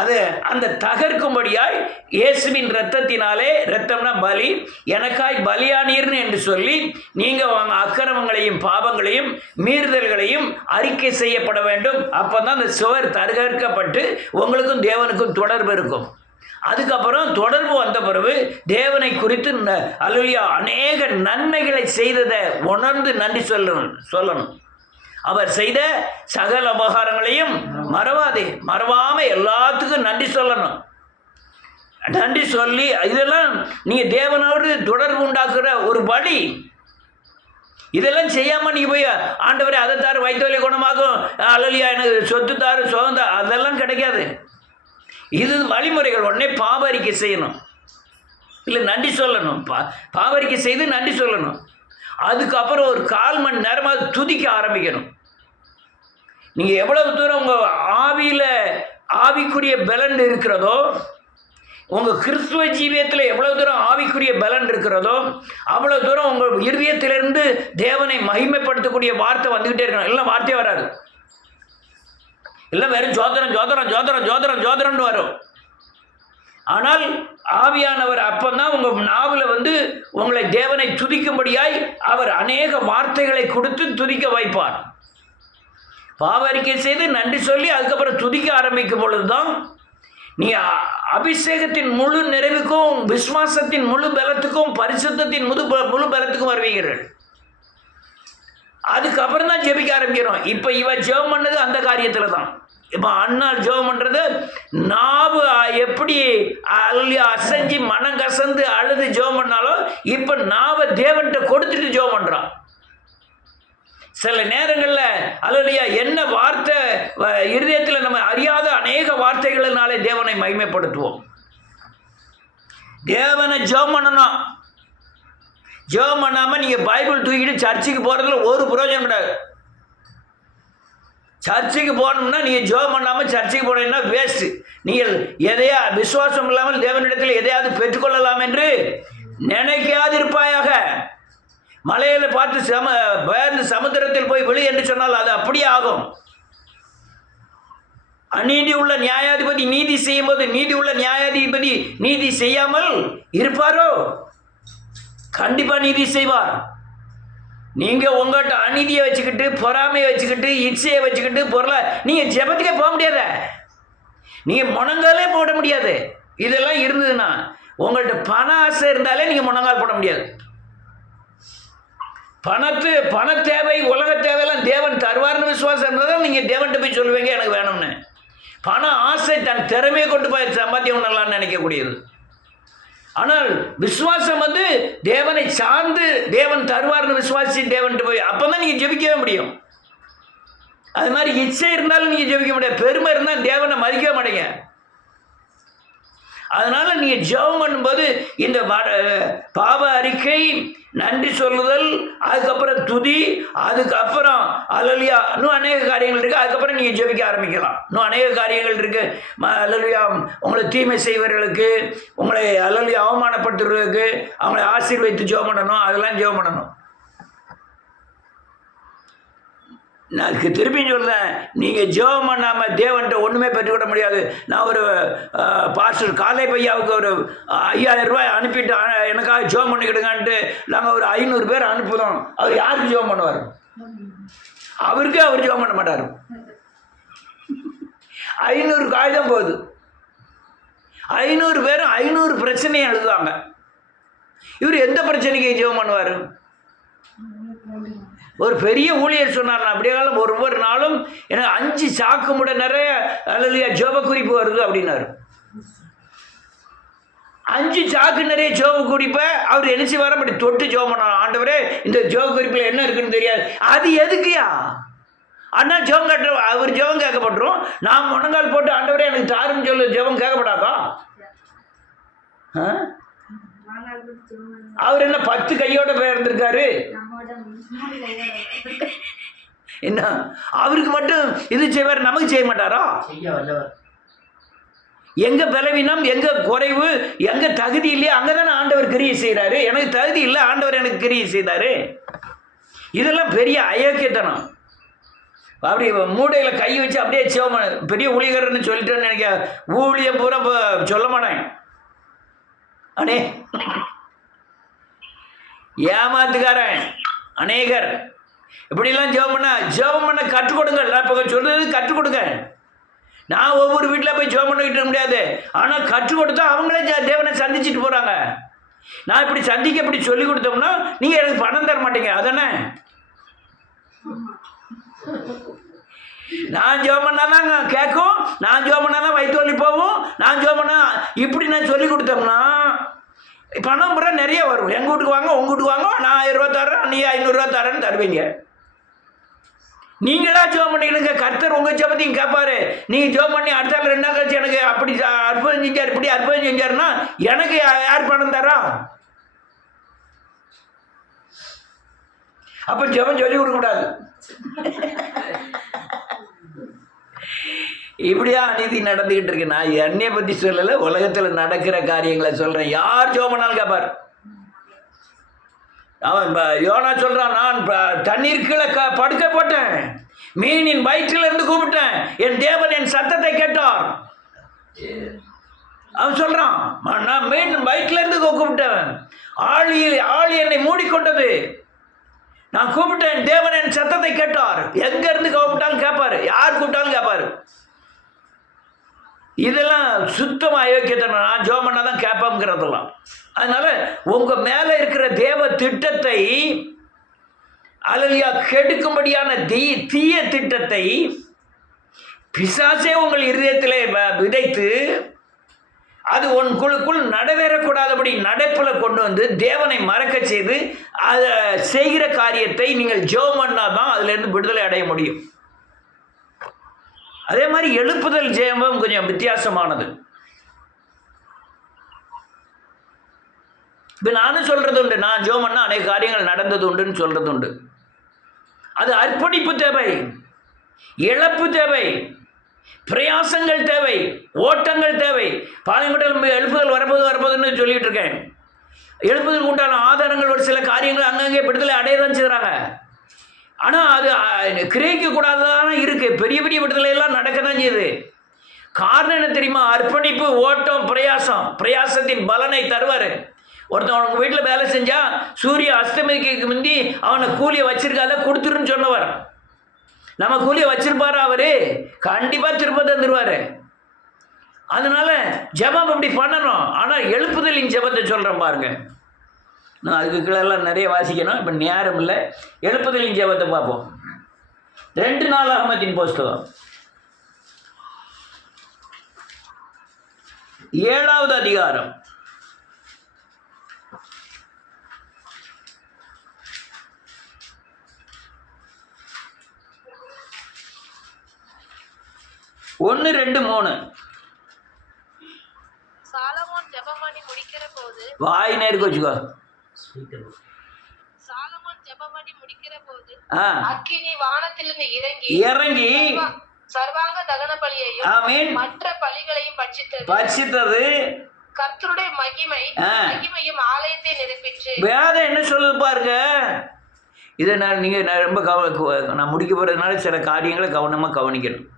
அதை அந்த தகர்க்கும்படியாய் இயேசுவின் இரத்தத்தினாலே, இரத்தம்னா பலி, எனக்காய் பலியானீர்னு என்று சொல்லி நீங்கள் உங்கள் அக்கிரமங்களையும் பாவங்களையும் மீறுதல்களையும் அறிக்கை செய்யப்பட வேண்டும். அப்போ தான் அந்த சுவர் தகர்க்கப்பட்டு உங்களுக்கும் தேவனுக்கும் தொடர்பு இருக்கும். அதுக்கப்புறம் தொடர்பு வந்த பிறகு தேவனை குறித்து அல்லேலூயா அநேக நன்மைகளை செய்ததை உணர்ந்து நன்றி சொல்லணும். அவர் செய்த சகல உபகாரங்களையும் மறவாதே. மறவாம எல்லாத்துக்கும் நன்றி சொல்லணும். நன்றி சொல்லி இதெல்லாம் நீங்கள் தேவனோடு தொடர்பு உண்டாக்குற ஒரு வழி. இதெல்லாம் செய்யாமல் நீங்கள் போய் ஆண்டவரே அதை தாரு, வைத்தவலை குணமாகும், அல்லலியா எனக்கு சொத்து தாரு, சுகந்தா, அதெல்லாம் கிடைக்காது. இது வழிமுறைகள். உடனே பாவரிக்கை செய்யணும், இல்லை நன்றி சொல்லணும். பாவரிக்கை செய்து நன்றி சொல்லணும். அதுக்கப்புறம் ஒரு 1/4 மணி நேரமாக துதிக்க ஆரம்பிக்கணும். நீங்கள் எவ்வளவு தூரம் உங்கள் ஆவிக்குரிய பலன் இருக்கிறதோ, உங்கள் கிறிஸ்துவ ஜீவியத்தில் எவ்வளோ தூரம் ஆவிக்குரிய பலன் இருக்கிறதோ அவ்வளோ தூரம் உங்கள் இருதயத்திலிருந்து தேவனை மகிமைப்படுத்தக்கூடிய வார்த்தை வந்துக்கிட்டே இருக்கணும். இல்லை வார்த்தையே வராது. இல்லை வெறும் ஜோதரம் ஜோதரம் ஜோதரம் ஜோதரம் ஜோதரம்னு வரும். ஆனால் ஆவியானவர் அப்போதான் உங்கள் நாவில் உங்களை தேவனை துதிக்கும்படியாய் அவர் அநேக வார்த்தைகளை கொடுத்து துதிக்க வைப்பார். பாவரிக்கை செய்து நன்றி சொல்லி அதுக்கப்புறம் துதிக்க ஆரம்பிக்கும் பொழுது தான் நீ அபிஷேகத்தின் முழு நிறைவுக்கும், விசுவாசத்தின் முழு பலத்துக்கும், பரிசுத்தத்தின் முழு பலத்துக்கும் வருவீர்கள். அதுக்கப்புறம் தான் ஜெபிக்க ஆரம்பிக்கிறோம். இப்போ இவ ஜெபம் பண்ணது அந்த காரியத்தில் தான். இப்போ அண்ணால் ஜெபம் பண்ணுறது நாவு எப்படி அசைஞ்சு மனம் கசந்து அழுது ஜெபம் பண்ணாலும் இப்போ நாவை தேவன்கிட்ட கொடுத்துட்டு ஜெபம் பண்ணுறான். சில நேரங்களில் அல்லேலூயா என்ன வார்த்தை இருதயத்தில் நம்ம அறியாத அநேக வார்த்தைகளினாலே தேவனை மகிமைப்படுத்துவோம். தேவனை ஜெபம் பண்ணணும். ஜெபம் பண்ணாமல் நீங்கள் பைபிள் தூக்கிட்டு சர்ச்சுக்கு போகிறதுல ஒரு பிரயோஜனம் கிடையாது. சர்ச்சுக்கு போகணும்னா நீங்கள் ஜெபம் பண்ணாமல் சர்ச்சுக்கு போனீங்கன்னா வேஸ்ட்டு. நீங்கள் எதையா விசுவாசம் இல்லாமல் தேவனிடத்தில் எதையாவது பெற்றுக்கொள்ளலாம் என்று நினைக்காது இருப்பாயாக. மலையில் பார்த்து சமுத்திரத்தில் போய் விழு என்று சொன்னால் அது அப்படியே ஆகும். அநீதி உள்ள நியாயாதிபதி நீதி செய்யும் போது நீதி உள்ள நியாயாதிபதி நீதி செய்யாமல் இருப்பாரோ? கண்டிப்பாக நீதி செய்வார். நீங்கள் உங்கள்கிட்ட அநீதியை வச்சுக்கிட்டு, பொறாமையை வச்சுக்கிட்டு, இச்சையை வச்சுக்கிட்டு பொருளை நீங்கள் ஜெபத்துக்கே போக முடியாத, நீங்கள் முழங்காலே போட முடியாது. இதெல்லாம் இருந்ததுன்னா உங்கள்கிட்ட பண ஆசை இருந்தாலே நீங்கள் முழங்கால் போட முடியாது. பண தேவை, உலக தேவையெல்லாம் தேவன் தருவார்னு விசுவாசம் இருந்தால் தான் நீங்கள் தேவன்கிட்ட போய் சொல்லுவீங்க எனக்கு வேணும்னு. பண ஆசை தன் திறமையை கொண்டு போய் சம்பாத்தியம் பண்ணலாம்னு நினைக்கக்கூடியது. ஆனால் விசுவாசம் தேவனை சார்ந்து தேவன் தருவார்னு விசுவாசி தேவன்கிட்ட போய் அப்போ தான் நீங்கள் ஜெபிக்கவே முடியும். அது மாதிரி இச்சை இருந்தாலும் நீங்கள் ஜெபிக்க முடியாது. பெருமை இருந்தால் தேவனை மதிக்கவே மாட்டீங்க. அதனால் நீங்கள் ஜெபம் பண்ணும்போது இந்த பாவ அறிக்கை, நன்றி சொல்லுதல், அதுக்கப்புறம் துதி, அதுக்கப்புறம் அல்லேலூயா இன்னும் அநேக காரியங்கள் இருக்குது. அதுக்கப்புறம் நீங்கள் ஜெபிக்க ஆரம்பிக்கலாம். இன்னும் அநேக காரியங்கள் இருக்குது. அல்லேலூயா உங்களை தீமை செய்வர்களுக்கு, உங்களை அல்லேலூயா அவமானப்படுத்துறதுக்கு, அவங்களை ஆசீர்வதித்து ஜெபம் பண்ணணும். அதெல்லாம் ஜெபம் பண்ணணும். நான் திருப்பி சொல்கிறேன், நீங்கள் ஜெபம் பண்ணாமல் தேவன்கிட்ட ஒன்றுமே பெற்றுவிட முடியாது. நான் ஒரு பாஸ்டர் காலை பையாவுக்கு ஒரு 5000 ரூபாய் அனுப்பிட்டு எனக்காக ஜெபம் பண்ணிக்கிடுங்கன்ட்டு நாங்கள் ஒரு 500 பேர் அனுப்புகிறோம். அவர் யாருக்கு ஜெபம் பண்ணுவார்? அவருக்கே அவர் ஜெபம் பண்ண மாட்டார். 500 காகிதம் போகுது. 500 பேரும் 500 பிரச்சனையை எழுதுவாங்க. இவர் எந்த பிரச்சனைக்கு ஜெபம் பண்ணுவார்? ஒரு பெரிய ஊழியர் சொன்னார், நான் அப்படியே காலம் ஒவ்வொரு நாளும் எனக்கு 5 சாக்கு முட நிறைய அல்லேலூயா ஜெப குறிப்பு வருது அப்படின்னாரு. 5 சாக்கு நிறைய ஜெப குறிப்பை அவர் என்ன செய்வார்? அப்படி தொட்டு ஜெபம் பண்ணார். ஆண்டவரே இந்த ஜெப குறிப்பில் என்ன இருக்குன்னு தெரியாது. அது எதுக்குயா? அண்ணா ஜெபம் கட்ட அவர் ஜெபம் கேட்கப்பட்டுரும். நான் முழங்கால் போட்டு ஆண்டவரே எனக்கு தாருன்னு சொல்லு ஜெபம் கேட்கப்படாதா? அவர் என்ன 10 கையோட போய் இருந்திருக்காரு? என்ன அவருக்கு மட்டும் இது செய்வார், நமக்கு செய்ய மாட்டாரா? எங்க பலவீனம், எங்க குறைவு, எங்க தகுதி இல்லையா அங்கதானே ஆண்டவர் கிரியை செய்யறாரு. எனக்கு தகுதி இல்லை, ஆண்டவர் எனக்கு கிரியை செய்தாரு. இதெல்லாம் பெரிய அயோக்கியத்தனம். அப்படி மூடையில கை வச்சு அப்படியே பெரிய ஊழியர்னு சொல்லிட்டேன்னு நினைக்க, ஊழியம் பூரா சொல்ல மாட்டேன். அனே ஏமாத்துக்காரன் அநேகர் இப்படிலாம் ஜெபம் பண்ண கற்றுக் கொடுங்க. நான் இப்போ சொல்றது கற்றுக் கொடுங்க. நான் ஒவ்வொரு வீட்டில் போய் ஜெபம் பண்ணிக்கிட்டு முடியாது. ஆனால் கற்றுக் கொடுத்தா அவங்களே தேவனை சந்திச்சுட்டு போகிறாங்க. நான் இப்படி சந்திக்க இப்படி சொல்லி கொடுத்தோம்னா நீங்கள் எனக்கு பணம் தர மாட்டீங்க. அதானே நான் ஜெபம் பண்ணாதான் கேட்கும், நான் ஜெபம் பண்ணாதான் வயிற்று வலி போகும், நான் ஜெபம் பண்ணா இப்படி நான் சொல்லி கொடுத்தோம்னா பணம் பூரா நிறைய வரும். எங்கள் வீட்டுக்கு வாங்க, உங்கள் வீட்டுக்கு வாங்க, நான் 1000 ரூபா தர்றேன், நீ 500 ரூபா தரேன்னு தருவீங்க. நீங்களா ஜெபம் பண்ணிக்கணுங்க. கர்த்தர் உங்கள் ஜெபத்தையும் கேட்பாரு. நீங்கள் ஜெபம் பண்ணி அடுத்த நாள் 2 நாள் கழிச்சு எனக்கு அப்படி அற்புதம் செஞ்சார், இப்படி அற்புதம் செஞ்சாருன்னா எனக்கு யார் பணம் தரா? அப்போ ஜெபம் சொல்லி கொடுக்கக்கூடாது. இப்படியா அநீதி நடந்துக்கிட்டு இருக்கு. நான் என்னைய பற்றி சொல்லலை, உலகத்தில் நடக்கிற காரியங்களை சொல்கிறேன். யார் ஜெபம் பண்ணாலும் கேட்பார். அவன் யோனா சொல்கிறான், நான் தண்ணீர் கீழே படுக்க போட்டேன், மீனின் வயிற்றிலிருந்து கூப்பிட்டேன், என் தேவன் என் சத்தத்தை கேட்டார். அவன் சொல்கிறான், நான் மீன் வயிற்றிலிருந்து கூப்பிட்டேன், ஆழி என்னை மூடிக்கொண்டது, நான் கூப்பிட்டேன், தேவன் என் சத்தத்தை கேட்டார். எங்கேருந்து கூப்பிட்டாலும் கேட்பார், யார் கூப்பிட்டாலும் கேட்பார். இதெல்லாம் சுத்தமாக அயோக்கியத்தனம். நான் ஜெபம் பண்ணால் தான் கேட்பாங்கிறதெல்லாம். அதனால உங்கள் மேலே இருக்கிற தேவ திட்டத்தை அல்லேலூயா கெடுக்கும்படியான தீய திட்டத்தை பிசாசே உங்கள் இருதயத்திலே விதைத்து அது உங்களுக்குள் நடவேறக்கூடாதபடி நடப்பில் கொண்டு வந்து தேவனை மறக்க செய்து அதை செய்கிற காரியத்தை நீங்கள் ஜெபம் பண்ணால் தான் அதுலேருந்து விடுதலை அடைய முடியும். அதே மாதிரி எழுப்புதல் ஜெபம் கொஞ்சம் வித்தியாசமானது. இப்போ நானும் சொல்கிறது உண்டு, நான் ஜெபம் பண்ணால் அநேக காரியங்கள் நடந்தது உண்டுன்னு சொல்கிறது உண்டு. அது அர்ப்பணிப்பு தேவை, இழப்பு தேவை, பிரயாசங்கள் தேவை, ஓட்டங்கள் தேவை. பாளையங்கோட்டையில் எழுப்புதல் வரப்போதுன்னு சொல்லிட்டு இருக்கேன். எழுப்புதலுக்கு உண்டான ஆதாரங்கள் ஒரு சில காரியங்கள் அங்கங்கே விடுதலை அடையதான் செய்கிறாங்க. ஆனால் அது கிரகிக்கக்கூடாதான் இருக்குது. பெரிய பெரிய விடுதலையெல்லாம் நடக்க தான் செய்யுது. காரணம் என்ன தெரியுமா? அர்ப்பணிப்பு, ஓட்டம், பிரயாசத்தின் பலனை தருவார். ஒருத்தன் அவங்க வீட்டில் வேலை செஞ்சால் சூரிய அஸ்தமிக்கு முந்தி அவனை கூலியை வச்சிருக்காத கொடுத்துருன்னு சொன்னவர். நம்ம கூலியை வச்சிருப்பாரா? அவர் கண்டிப்பாக திரும்ப தந்துடுவார். அதனால் ஜெபம் அப்படி பண்ணணும். ஆனால் எழுப்புதலின் ஜெபத்தை சொல்கிறேன் பாருங்க. நான் அதுக்கு கீழெல்லாம் நிறைய வாசிக்கணும், இப்போ நேரம் இல்லை. எழுப்புதலின் ஜெபத்தை பார்ப்போம். 2 நாளாகமத்தின் புஸ்தகம் 7வது அதிகாரம் 1, 2, 3. சாலமோன் ஜெபம் பண்ணி முடிக்கிற போது வாய் நேருக்கு வச்சுக்கோ. சாலமோன் ஜெபம் பண்ணி முடிக்கிற போது அக்கினி வானத்திலிருந்து இறங்கி சர்வாங்க தகன பலியையும் ஆமென் மற்ற பலிகளையும் பட்சித்தது. கர்த்தருடைய மகிமையும் ஆலயத்தை நிரப்பிற்று. வேதம் என்ன சொல்லுது பாருங்க. இதை நான் ரொம்ப நான் முடிக்க போறதுனால சில காரியங்களை கவனமாக கவனிக்கணும்.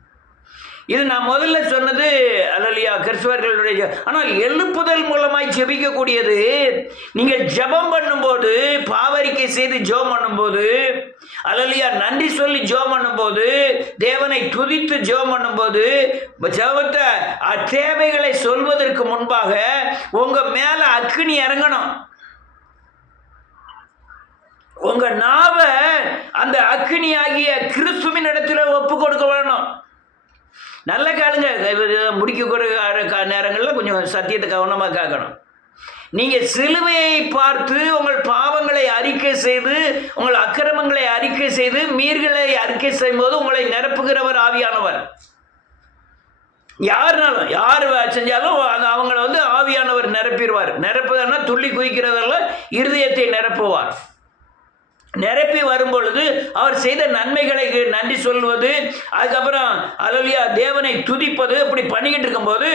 இது நான் முதல்ல சொன்னது அல்லேலூயா கிறிஸ்தவர்களுடைய. ஆனால் எழுப்புதல் மூலமாய் ஜெபிக்கக்கூடியது. நீங்கள் ஜெபம் பண்ணும்போது, பாவரிக்கை செய்து ஜெபம் பண்ணும்போது, அல்லேலூயா நன்றி சொல்லி ஜெபம் பண்ணும்போது, தேவனை துதித்து ஜெபம் பண்ணும்போது, ஜெபத்தை தேவைகளை சொல்வதற்கு முன்பாக உங்கள் மேலே அக்கினி இறங்கணும். உங்கள் நாவை அந்த அக்கினி ஆகிய கிறிஸ்துவின் இடத்துல ஒப்பு கொடுக்க வேணும். நல்ல காலுங்க. முடிக்கக்கூடிய நேரங்களில் கொஞ்சம் சத்தியத்தை கவனமாக கேட்கணும். நீங்கள் சிலுவையை பார்த்து உங்கள் பாவங்களை அறிக்கை செய்து, உங்கள் அக்கிரமங்களை அறிக்கை செய்து, மீறுகளை அறிக்கை செய்யும்போது உங்களை நிரப்புகிறவர் ஆவியானவர். யாருனாலும் யார் செஞ்சாலும் அவங்கள ஆவியானவர் நிரப்பிடுவார். நிரப்புதன்னா துள்ளி குதிக்கிறதல்ல, இருதயத்தை நிரப்புவார். நிரப்பி வரும்பொழுது அவர் செய்த நன்மைகளை நன்றி சொல்வது, அதுக்கப்புறம் அல்லேலூயா தேவனை துதிப்பது, அப்படி பண்ணிக்கிட்டு இருக்கும்போது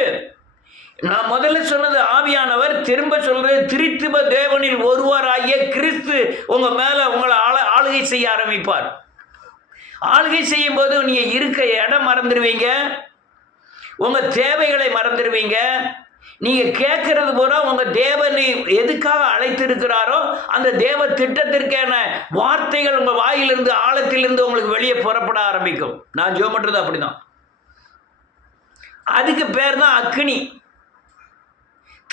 நான் முதல்ல சொன்னது ஆவியானவர். திரும்ப சொல்றது, திரித்துவ தேவனில் ஒருவராகிய கிறிஸ்து உங்கள் மேலே உங்களை ஆளுகை செய்ய ஆரம்பிப்பார். ஆளுகை செய்யும் போது நீங்கள் இருக்க இடம் மறந்துடுவீங்க, உங்கள் தேவைகளை மறந்துடுவீங்க. நீங்கள் கேட்கறது பூரா உங்கள் தேவனை எதுக்காக அழைத்திருக்கிறாரோ அந்த தேவ திட்டத்திற்கான வார்த்தைகள் உங்கள் வாயிலிருந்து, ஆழத்திலிருந்து உங்களுக்கு வெளியே புறப்பட ஆரம்பிக்கும். நான் ஜெபம் பண்ணுறது அப்படிதான். அதுக்கு பேர் தான் அக்கினி.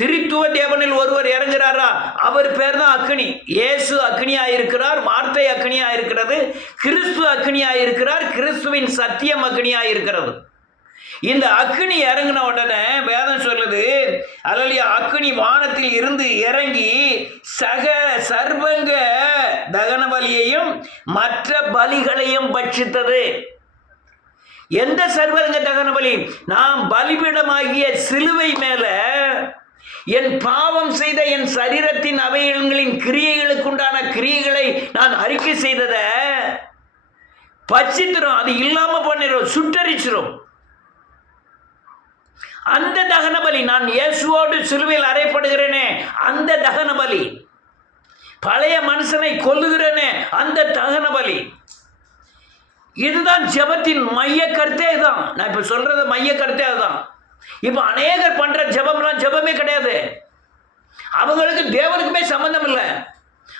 திரித்துவ தேவனில் ஒருவர் இறங்குறாரா, அவர் பேர் தான் அக்கினி. இயேசு அக்கினியா இருக்கிறார், வார்த்தை அக்கினியா இருக்கிறது, கிறிஸ்து அக்கினியா இருக்கிறார், கிறிஸ்துவின் சத்தியம் அக்கினியா இருக்கிறது. இந்த அக்கினி இறங்கின உடனே வேதம் சொல்லுது, அல்லேலூயா, அக்கினி வானத்தில் இருந்து இறங்கி சர்வங்க தகன பலியையும் மற்ற பலிகளையும் பட்சித்தது. எந்த சர்வங்க தகன பலி? நாம் பலிபீடமாகிய சிலுவை மேல என் பாவம் செய்த என் சரீரத்தின் அவயவங்களின் கிரியைகளுக்குண்டான கிரியைகளை நான் அறிக்கை செய்தத பட்சித்திரும், அது இல்லாம பண்ணிடும், சுட்டரிச்சிரும். அந்த தகன பலி, நான் இயேசுவோடு சிலுவையில் அறையப்படுகிறேனே அந்த தகன பலி, பழைய மனுஷனை கொல்லுகிறேனே அந்த தகன பலி. இதுதான் ஜெபத்தின் மைய கருத்தே. தான் நான் இப்ப சொல்றது மைய கருத்தே அதுதான். இப்ப அநேகர் பண்ற ஜெபம்லாம் ஜெபமே கிடையாது, அவங்களுக்கு தேவனுக்குமே சம்பந்தம் இல்லை.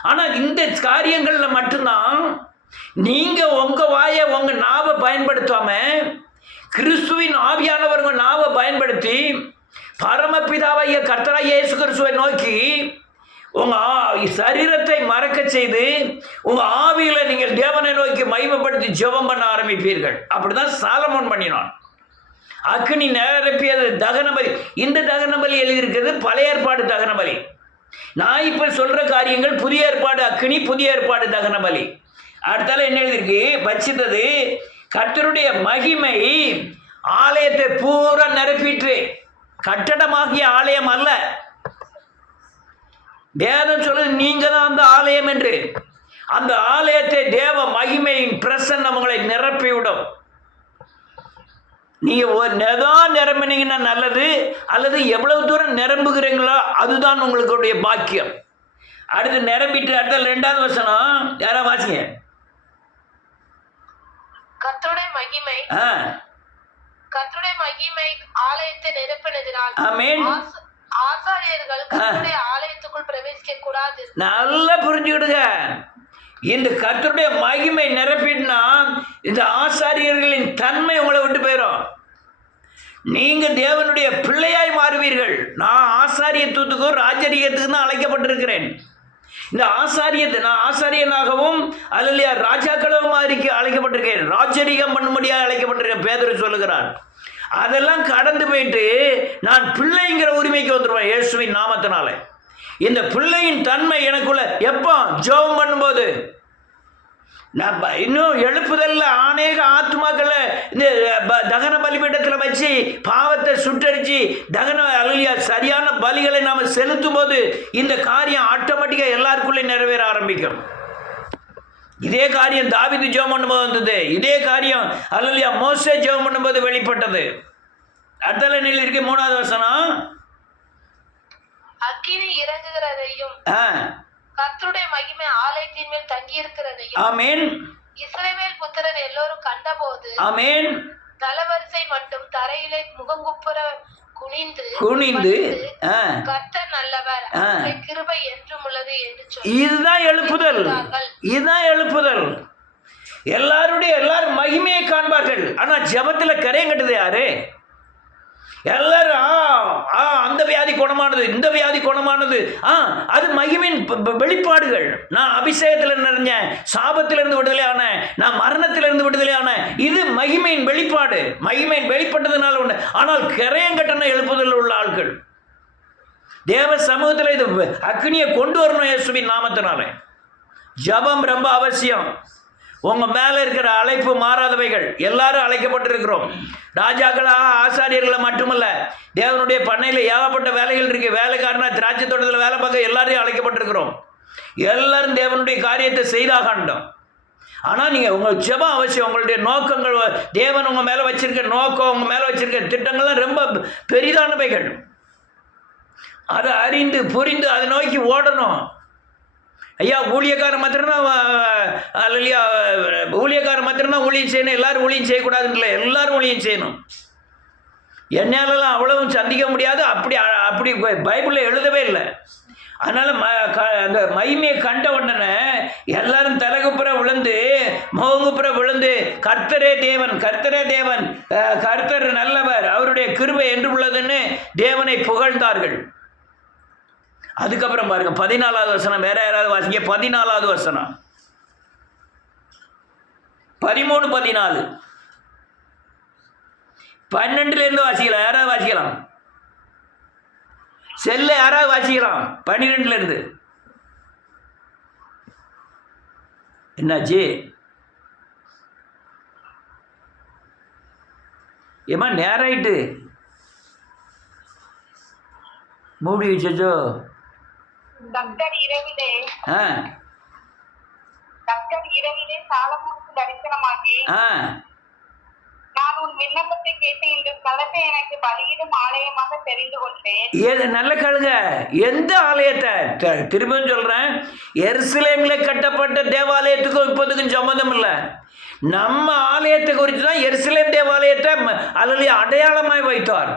ஆனா இந்த காரியங்கள்ல மட்டும்தான் நீங்க உங்க வாயை உங்க நாவை பயன்படுத்தாம கிறிஸ்துவின் ஆவியானவர் நாவை பயன்படுத்தி பரமபிதாவாகிய கர்த்தராகிய இயேசு கிறிஸ்துவை நோக்கி உங்க சரீரத்தை மறக்க செய்து உங்க ஆவியில நீங்கள் தேவனை நோக்கி மகிமைப்படுத்தி ஜெபம் பண்ண ஆரம்பிப்பீர்கள். அப்படிதான் சாலமோன் பண்ணினான். அக்கினி நிரப்பியது தகன பலி. இந்த தகன பலி எழுதியிருக்கிறது பழைய ஏற்பாடு தகன பலி. நான் இப்ப சொல்ற காரியங்கள் புதிய ஏற்பாடு அக்கினி, புதிய ஏற்பாடு தகன பலி. அடுத்தால என்ன எழுதியிருக்கு? பட்சித்தது கர்த்தருடைய மகிமை ஆலயத்தை பூரா நிரப்பிற்று. கட்டடமாகிய ஆலயம் அல்ல, வேதம் சொல்லுது நீங்க தான் அந்த ஆலயம் என்று. அந்த ஆலயத்தை தேவ மகிமையின் பிரசன்னம் உங்களை நிரப்பிவிடும். நீங்க தான் நிரம்பினீங்கன்னா நல்லது, அல்லது எவ்வளவு தூரம் நிரம்புகிறீங்களோ அதுதான் உங்களுடைய பாக்கியம். அடுத்து நிரம்பிட்டு அடுத்த 2வது வசனம் யாரா வாசிங்க. கர்த்தருடைய மகிமை ஆலயத்தை நிரப்பினதினால் ஆமென். ஆசாரியர்கள் கர்த்தருடைய ஆலயத்துக்குள் பிரவேசிக்க கூடாது. நல்லா புரிஞ்சுக்கிடுங்க. இந்த கர்த்தருடைய மகிமை நிரப்பினா இந்த ஆசாரியர்களின் தன்மை உங்களை விட்டு போயிடும். நீங்க தேவனுடைய பிள்ளையாய் மாறுவீர்கள். நான் ஆசாரியத்துவத்துக்கும் ராஜரீகத்துக்கும் தான் அழைக்கப்பட்டிருக்கிறேன். இந்த ஆசாரியத்தை நான் ஆசாரியனாகவும் அல்லையா ராஜாக்களும் அழைக்கப்பட்டிருக்கேன், ராஜரீகம் பண்ணும்படியாக அழைக்கப்பட்டிருக்கேன் பேதுரு சொல்லுகிறார். அதெல்லாம் கடந்து போயிட்டு நான் பிள்ளைங்கிற உரிமைக்கு வந்துடுவேன் இயேசுவின் நாமத்தினால. இந்த பிள்ளையின் தன்மை எனக்குள்ள எப்போ ஜெபம் பண்ணும்போது, நான் இன்னும் எழுப்புதல்ல அநேக ஆத்மாக்களை இந்த தகன பலிபீடத்தில் வச்சு பாவத்தை சுட்டரிச்சு தகன அல்லையா சரியான பலிகளை நாம் செலுத்தும் போது இந்த காரியம் ஆட்டோமேட்டிக்காக எல்லாருக்குள்ளே நிறைவேற ஆரம்பிக்கும். இதே காரியம் தாவீது ஜெபம் பண்ணும்போது வந்தது, இதே காரியம் அல்லையா மோசே ஜெபம் பண்ணும்போது வெளிப்பட்டது. அடுத்த நிலையில் இருக்கு 3வது வசனம். அக்கினி இறங்குகிறதையும் கர்த்தருடைய மகிமை ஆலயத்தின் மேல் தங்கி இருக்கிறதையும் ஆமென் இஸ்ரவேல் புத்திரர் எல்லோரும் கண்டபோது ஆமென் தலவரிசை மட்டும் தரையிலே முகங்குப்புற குனிந்து கர்த்தர் நல்லவர், அவருடைய கிருபை என்றும் உள்ளது என்று சொல்லி. இதுதான் எழுப்புதல், இதுதான் எழுப்புதல். எல்லாரும் மகிமையை காண்பார்கள். ஆனா ஜெபத்துல கரையம் கட்டுது யாரு? எல்லாரும் அந்த வியாதி குணமானது, இந்த வியாதி குணமானது, அது மகிமையின் வெளிப்பாடுகள். நான் அபிஷேகத்தில் நிறைஞ்சேன், சாபத்திலிருந்து விடுதலை ஆனேன், நான் மரணத்திலிருந்து விடுதலை ஆனேன். இது மகிமையின் வெளிப்பாடு. மகிமையின் வெளிப்பட்டதுனால உண்டு. ஆனால் கரையங்கட்டன எழுப்புதல் உள்ள ஆட்கள் தேவ சமூகத்தில் இது அக்னியை கொண்டு வரணும் இயேசுவின் நாமத்தினால. ஜபம் ரொம்ப அவசியம். உங்க மேல இருக்கிற அழைப்பு மாறாதவைகள். எல்லாரும் அழைக்கப்பட்டிருக்கிறோம். ராஜாக்களாக ஆசாரியர்களை மட்டுமல்ல, தேவனுடைய பண்ணையில் ஏகப்பட்ட வேலைகள் இருக்கு. வேலைக்காரனா திராட்சை தோட்டத்தில் வேலை பார்க்க எல்லாரையும் அழைக்கப்பட்டிருக்கிறோம். எல்லாரும் தேவனுடைய காரியத்தை செய்தாக. ஆனால் நீங்கள் உங்கள் ஜெபம் அவசியம். உங்களுடைய நோக்கங்கள், தேவன் உங்கள் மேலே வச்சிருக்க நோக்கம், உங்கள் மேலே வச்சிருக்க திட்டங்கள்லாம் ரொம்ப பெரிதானவைகள். அதை அறிந்து புரிந்து அதை நோக்கி ஓடணும். ஐயா ஊழியக்காரன் மாத்திரம்தான் இல்லையா, ஊழியக்காரன் மாத்திரம்தான் ஊழியம் செய்யணும், எல்லாரும் ஊழியம் செய்யக்கூடாதுன்னு இல்லை, எல்லாரும் ஊழியம் செய்யணும். என்னாலலாம் அவ்வளவும் சந்திக்க முடியாது. அப்படி பைபிளில் எழுதவே இல்லை. அதனால் அந்த மகிமையை கண்ட உடனே எல்லாரும் தலைகுப்புற விழுந்து முகங்குப்புற விழுந்து கர்த்தரே தேவன், கர்த்தரே தேவன், கர்த்தர் நல்லவர், அவருடைய கிருபை என்று உள்ளதுன்னு தேவனை புகழ்ந்தார்கள். அதுக்கப்புறம் பாருங்க 14வது வசனம். வேற யாராவது வாசிங்க 14வது வசனம். 13, 14. 12 வாசிக்கலாம். யாராவது வாசிக்கலாம்? செல்ல யாராவது வாசிக்கலாம்? 12 என்னாச்சு? ஏமா நேராயிட்டு மூடி வச்சோ. கர்த்தர் இரவிலே சாலமோனுக்கு தரிசனமாகி, நான் உன் விண்ணப்பத்தை கேட்டு இந்த ஸ்தலத்தை எனக்கு பலியிடும் ஆலயமாக தெரிந்து கொண்டேன். நல்ல கேளுங்க. எந்த ஆலயத்தை? திரும்பவும் சொல்றேன், எருசலேமில் கட்டப்பட்ட தேவாலயத்துக்கும் இப்போதுக்கும் சம்மந்தம் இல்லை. நம்ம ஆலயத்தை குறித்து தான் எருசலேம் தேவாலயத்தை அதில் அடையாளமாய் வைத்தார்.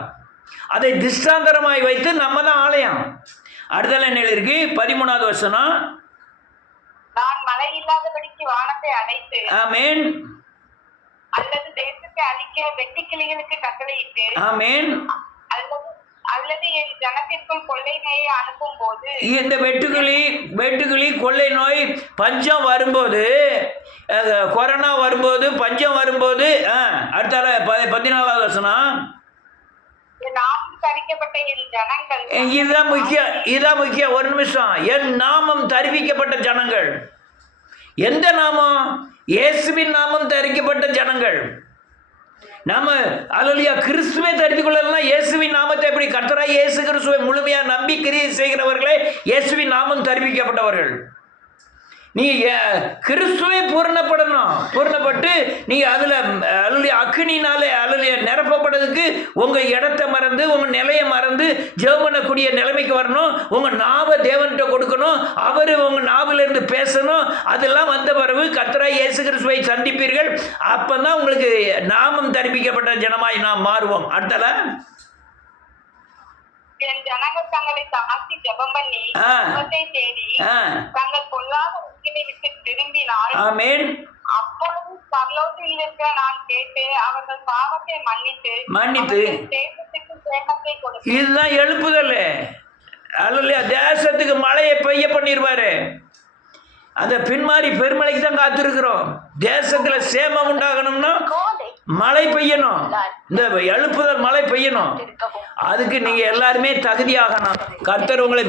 அதை திஷ்டாந்தரமாய் வைத்து நம்ம தான் ஆலயம். அடுத்தல என்ன இருக்கு? 13வது வசனம். நான் மழை இல்லாதபடிக்கு வானத்தை அடைத்து, ஆமென், அல்லது தேசத்தை அழிக்க வெட்டுக்கிளிகளுக்கு கட்டளையிட்டு, ஆமென், அல்லது என் ஜனத்திற்குள் கொள்ளை நோயை அனுப்பும் போது, இந்த வெட்டுக்கிளி கொள்ளை நோய் பஞ்சம் வரும்போது, கொரோனா வரும்போது, பஞ்சம் வரும்போது, அடுத்தால 14வது வசனம். நாமம் தரிக்கப்பட்ட என் ஜனங்கள். இதுதான் முக்கியம். ஒரு நிமிஷம். என் நாமம் தரிவிக்கப்பட்ட ஜனங்கள். எந்த நாமம்? இயேசுவின் நாமம் தரிக்கப்பட்ட ஜனங்கள். நம்ம அல்லேலூயா கிறிஸ்துவை தெரிந்து கொள்ளலாம். இயேசுவின் நாமத்தை எப்படி? கர்த்தராகிய இயேசு கிறிஸ்துவை முழுமையா நம்பி கிரியை செய்கிறவர்களே இயேசுவின் நாமம் தரிவிக்கப்பட்டவர்கள். நீ கிறிஸ்துவை பூரணப்பட்டு நீ அதில் அல்லேலூயா அக்கினினாலே அல்லேலூயா நிரப்பப்படுறதுக்கு உங்கள் இடத்தை மறந்து உங்கள் நிலையை மறந்து ஜெபம் பண்ணக்கூடிய நிலைமைக்கு வரணும். உங்கள் நாவை தேவன்கிட்ட கொடுக்கணும். அவர் உங்கள் நாவிலிருந்து பேசணும். அதெல்லாம் வந்த பிறகு கர்த்தராகிய இயேசு கிறிஸ்துவை சந்திப்பீர்கள். அப்போ தான் உங்களுக்கு நாமம் தரிப்பிக்கப்பட்ட ஜனமாய் நாம் மாறுவோம். அடுத்தல என் ஜனங்கள் தங்களை தாழ்த்தி ஜெபம் பண்ணி முகத்தை தேடி தங்கள் பொல்லாத வழிகளை விட்டு திரும்பினால், ஆமென், அப்பொழுது பரலோகத்தில் இருக்கிற நான் கேட்டு அவர்கள் பாவத்தை மன்னித்து தேசத்துக்கு சேமத்தை கொடுப்பேன். இதுதான் எழுப்புதல். அல்லேலூயா தேசத்துக்கு மழையை பெய்ய பண்ணிடுவாரு. அந்த பின்மாறி பெருமழைக்கு தான் காத்திருக்கிறோம். தேசத்துல சேமம் உண்டாகணும்னா மழை பெய்யணும். இந்த எழுப்புதல் மழை பெய்யணும். அதுக்கு நீங்க எல்லாருமே தகுதியாகணும். கர்த்தர் உங்களை